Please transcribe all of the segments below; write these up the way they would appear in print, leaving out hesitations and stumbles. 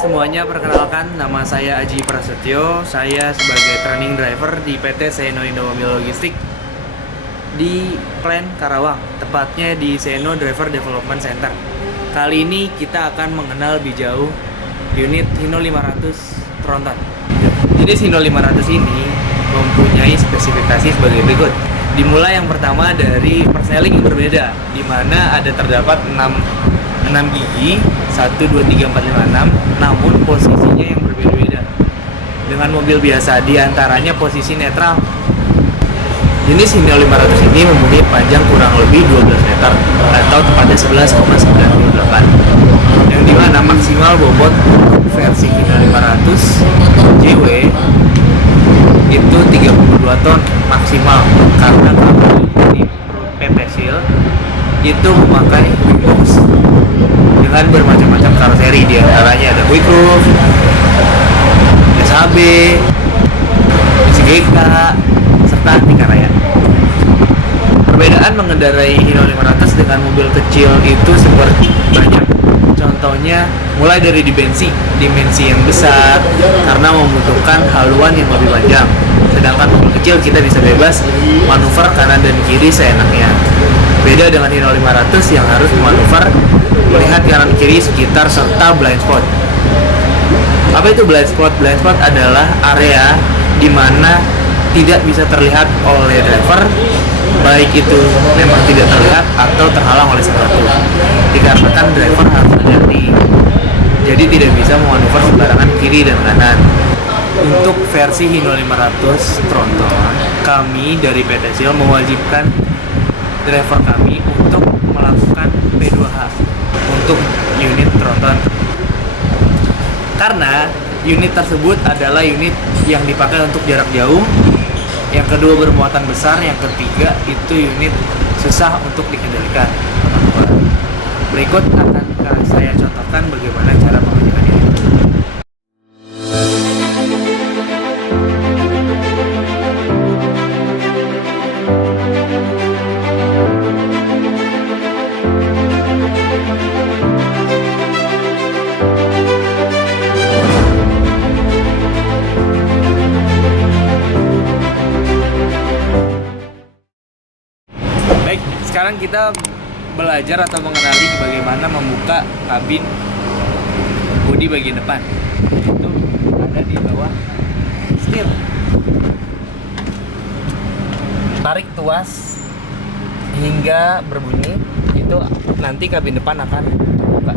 semuanya, perkenalkan nama saya Aji Prasetyo. Saya sebagai training driver di PT Seno Indomobil Logistik di Klen Karawang, tepatnya di Seno Driver Development Center. Kali ini kita akan mengenal lebih jauh unit Hino 500 Tronton. Jenis Hino 500 ini mempunyai spesifikasi sebagai berikut. Dimulai yang pertama dari persneling yang berbeda, di mana ada terdapat 6 gigi 1, 2, 3, 4, 5, 6, namun posisinya yang berbeda-beda. Dengan mobil biasa, diantaranya posisi netral. Jenis Hino 500 ini mempunyai panjang kurang lebih 12 meter atau tepatnya 11,98, yang dimana maksimal bobot versi Hino 500 JW itu 32 ton maksimal, karena kami di PT Seal itu memakai wingbox dengan bermacam-macam karoseri, diantaranya ada quick roof, SHB, SGK, serta anti raya. Perbedaan mengendarai Hino 500 dengan mobil kecil itu seperti banyak. Contohnya mulai dari dimensi yang besar karena membutuhkan haluan yang lebih panjang. Sedangkan mobil kecil kita bisa bebas manuver kanan dan kiri seenaknya. Beda dengan Hino 500 yang harus manuver melihat kanan kiri sekitar serta blind spot. Apa itu blind spot? Blind spot adalah area di mana tidak bisa terlihat oleh driver, baik itu memang tidak terlihat atau terhalang oleh sesuatu. Dikarenakan driver harus hati-hati, jadi tidak bisa memanuver sembarangan kiri dan kanan. Untuk versi Hino 500 Tronton, kami dari PT Seal mewajibkan driver kami untuk melakukan P2H untuk unit Tronton, karena unit tersebut adalah unit yang dipakai untuk jarak jauh, yang kedua bermuatan besar, yang ketiga itu unit susah untuk dikendalikan. Berikut akan saya contohkan bagaimana cara pengecekannya. Baik, sekarang kita belajar atau mengenali bagaimana membuka kabin bodi bagian depan. Itu ada di bawah setir. Tarik tuas hingga berbunyi, itu nanti kabin depan akan terbuka.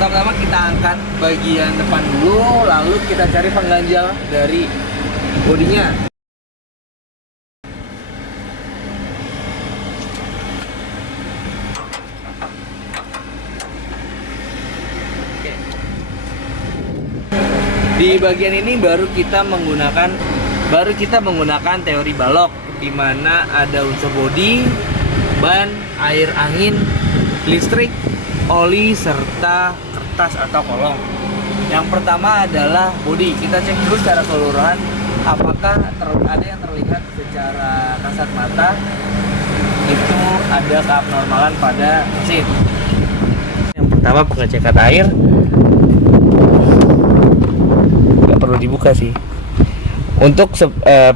Pertama kita angkat bagian depan dulu, lalu kita cari pengganjal dari bodinya. Oke. Di bagian ini baru kita menggunakan teori balok, di mana ada unsur bodi, ban, air angin, listrik, oli, serta kertas atau kolong. Yang pertama adalah bodi. Kita cek dulu secara keseluruhan apakah ada yang terlihat secara kasat mata itu ada keabnormalan pada mesin. Yang pertama pengecekan air, nggak perlu dibuka sih. Untuk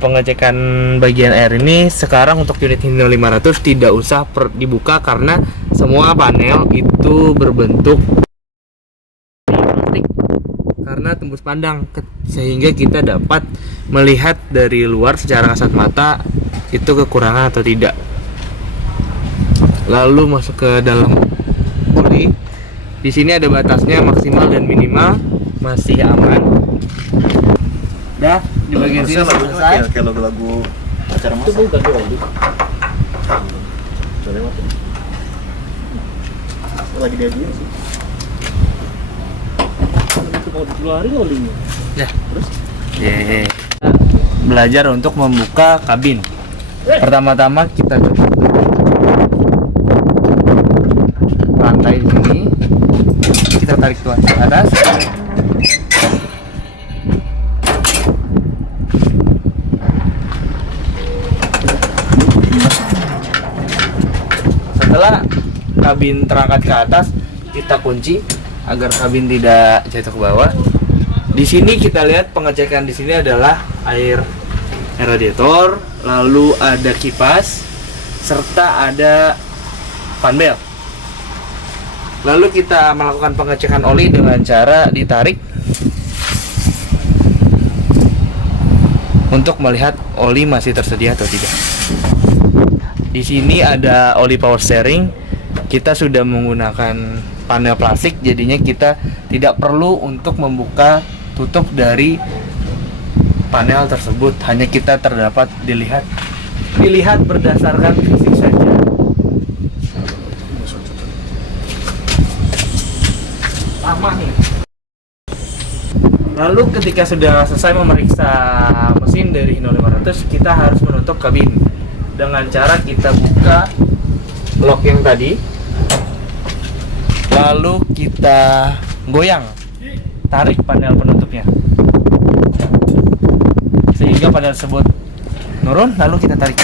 pengecekan bagian air ini sekarang untuk unit Hino 500 tidak usah dibuka karena semua panel itu berbentuk plastik karena tembus pandang, sehingga kita dapat melihat dari luar secara kasat mata itu kekurangan atau tidak. Lalu masuk ke dalam bodi. Di sini ada batasnya maksimal dan minimal, masih aman. Dah, di bagian sini selesai. Kayak lagu acara masak. Itu bukan oli. Lagi dia sih. Itu mau dikeluarin olinya. Ya. Terus? Belajar untuk membuka kabin. Pertama-tama kita coba rantai di sini. Kita tarik tuas ke atas. kabin terangkat ke atas, kita kunci agar kabin tidak jatuh ke bawah. Di sini kita lihat pengecekan di sini adalah air radiator, lalu ada kipas, serta ada fan belt. Lalu kita melakukan pengecekan oli dengan cara ditarik untuk melihat oli masih tersedia atau tidak. Di sini ada oli power steering. Kita sudah menggunakan panel plastik, jadinya kita tidak perlu untuk membuka tutup dari panel tersebut. Hanya kita terdapat dilihat berdasarkan fisik saja. Lama nih. Lalu ketika sudah selesai memeriksa mesin dari Hino 500, kita harus menutup kabin dengan cara kita buka lock yang tadi, lalu kita goyang, tarik panel penutupnya sehingga panel tersebut nurun, lalu kita tarik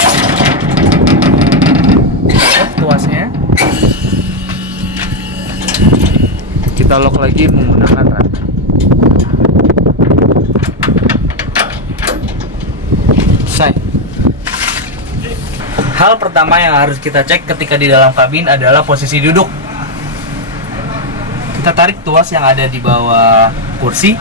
tuasnya, kita lock lagi menggunakan rem. Selesai. Hal pertama yang harus kita cek ketika di dalam kabin adalah posisi duduk. Kita tarik tuas yang ada di bawah kursi,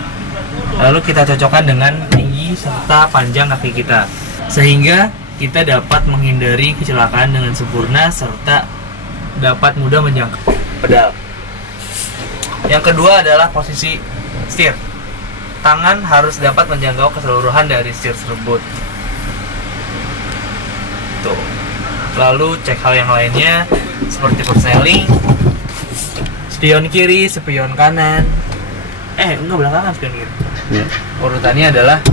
lalu kita cocokkan dengan tinggi serta panjang kaki kita, sehingga kita dapat menghindari kecelakaan dengan sempurna serta dapat mudah menjangkau pedal. Yang kedua adalah posisi setir. Tangan harus dapat menjangkau keseluruhan dari setir tersebut. Tuh. Lalu cek hal yang lainnya seperti persneling, spion kiri, spion kanan. Enggak, belakangan spion kiri. Urutannya adalah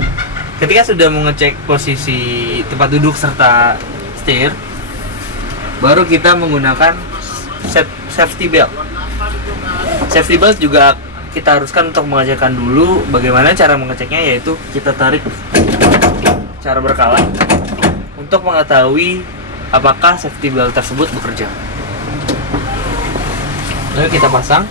ketika sudah mengecek posisi tempat duduk serta setir, baru kita menggunakan safety belt. Safety belt juga kita haruskan untuk mengecekkan dulu. Bagaimana cara mengeceknya, yaitu kita tarik cara berkala untuk mengetahui apakah safety belt tersebut bekerja. Lalu kita pasang.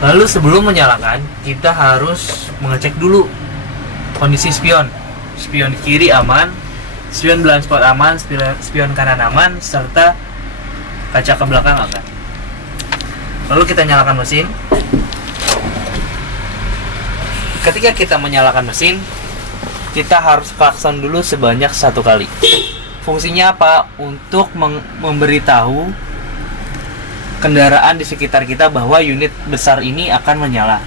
Lalu sebelum menyalakan, kita harus mengecek dulu kondisi spion. Spion kiri aman, spion blind spot aman, spion kanan aman, serta kaca ke belakang aman. Lalu kita nyalakan mesin. Ketika kita menyalakan mesin, kita harus klakson dulu sebanyak 1 kali. Fungsinya apa? Untuk memberitahu kendaraan di sekitar kita bahwa unit besar ini akan menyala.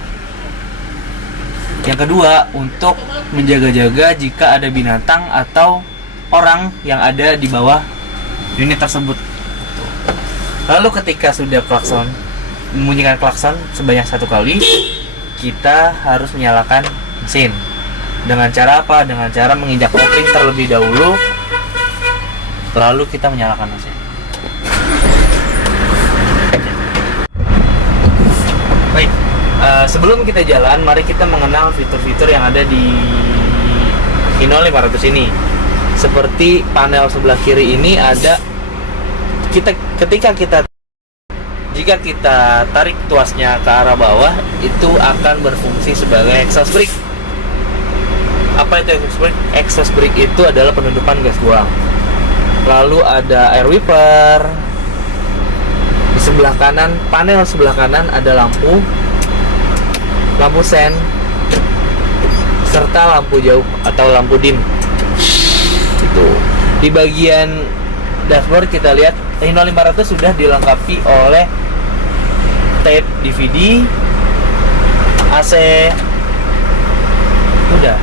Yang kedua, untuk menjaga-jaga jika ada binatang atau orang yang ada di bawah unit tersebut. Lalu ketika sudah klakson, membunyikan klakson sebanyak 1 kali, kita harus menyalakan mesin. Dengan cara apa? Dengan cara menginjak kopling terlebih dahulu, lalu kita menyalakan mesin. Baik, sebelum kita jalan, mari kita mengenal fitur-fitur yang ada di Hino 500 ini. Seperti panel sebelah kiri ini ada, jika kita tarik tuasnya ke arah bawah, itu akan berfungsi sebagai exhaust brake. Apa itu exhaust brake? Exhaust brake itu adalah penutupan gas buang. Lalu ada air wiper. Di sebelah kanan, panel sebelah kanan ada lampu sen, serta lampu jauh atau lampu dim. Itu. Di bagian dashboard kita lihat Hino 500 sudah dilengkapi oleh tape DVD, AC, udah.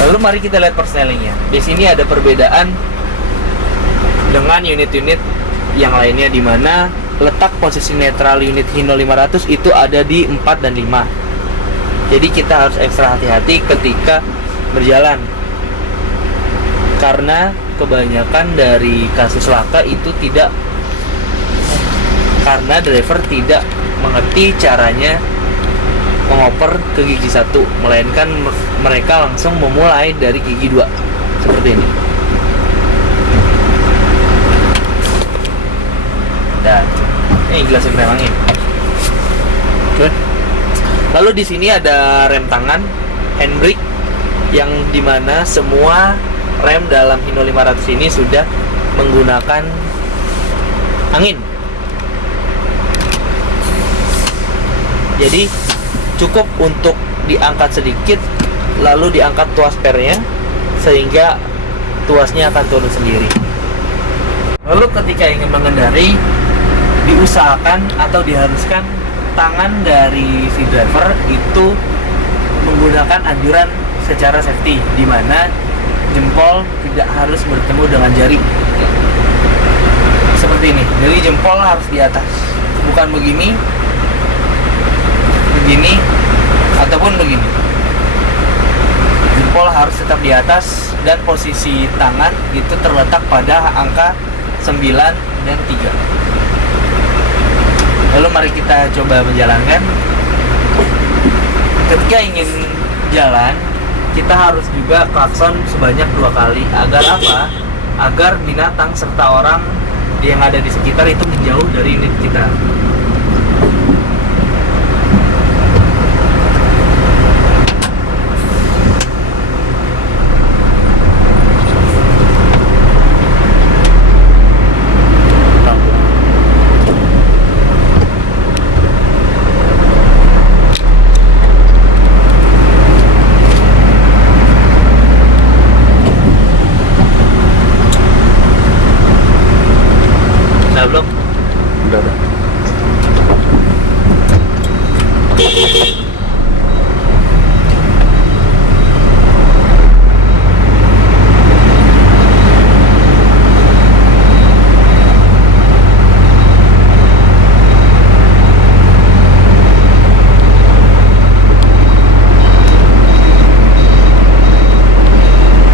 Lalu mari kita lihat persnelingnya. Di sini ada perbedaan dengan unit-unit yang lainnya, di mana letak posisi netral unit Hino 500 itu ada di 4 dan 5. Jadi kita harus ekstra hati-hati ketika berjalan, karena kebanyakan dari kasus laka itu tidak karena driver tidak mengerti caranya mengoper ke gigi 1, melainkan mereka langsung memulai dari gigi 2 seperti ini. Dan ini jelasin rem angin. Oke. Lalu di sini ada rem tangan, handbrake, yang dimana semua rem dalam Hino 500 ini sudah menggunakan angin. Jadi cukup untuk diangkat sedikit, lalu diangkat tuas pernya, sehingga tuasnya akan turun sendiri. Lalu ketika ingin mengendari, diusahakan atau diharuskan tangan dari si driver itu menggunakan anjuran secara safety, di mana jempol tidak harus bertemu dengan jari. Seperti ini, jadi jempol harus di atas, bukan begini, begini, ataupun begini. Jempol harus tetap di atas dan posisi tangan itu terletak pada angka 9 dan 3. Lalu mari kita coba menjalankan. Ketika ingin jalan, kita harus juga klakson sebanyak 2 kali. Agar apa? Agar binatang serta orang yang ada di sekitar itu menjauh dari unit kita. Belum? Udah.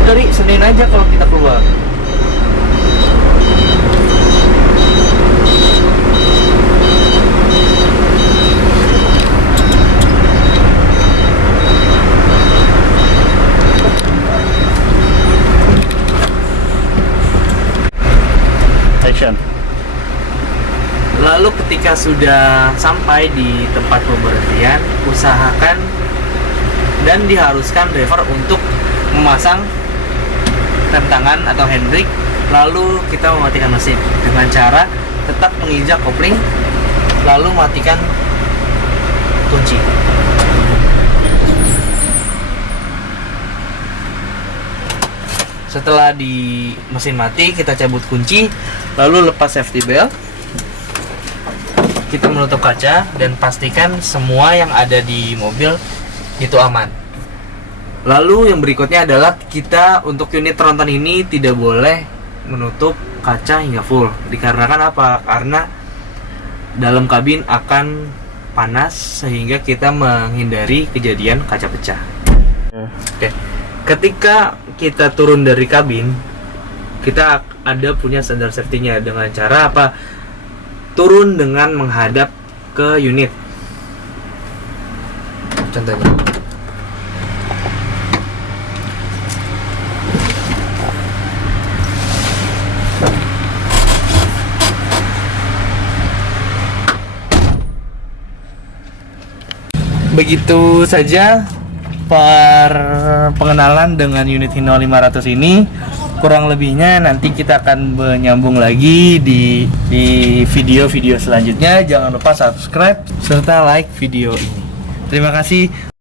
Dari Senin aja kalau kita keluar. Lalu ketika sudah sampai di tempat pemberhentian, usahakan dan diharuskan driver untuk memasang rem tangan atau handbrake, lalu kita mematikan mesin dengan cara tetap menginjak kopling, lalu matikan kunci. Setelah di mesin mati, kita cabut kunci, lalu lepas safety belt, kita menutup kaca dan pastikan semua yang ada di mobil itu aman. Lalu yang berikutnya adalah kita untuk unit tronton ini tidak boleh menutup kaca hingga full. Dikarenakan apa? Karena dalam kabin akan panas sehingga kita menghindari kejadian kaca pecah. Oke. Ketika kita turun dari kabin, kita ada punya standar safety-nya dengan cara apa? Turun dengan menghadap ke unit. Contohnya. Begitu saja pengenalan dengan unit Hino 500 ini. Kurang lebihnya nanti kita akan menyambung lagi di video-video selanjutnya. Jangan lupa subscribe serta like video ini. Terima kasih.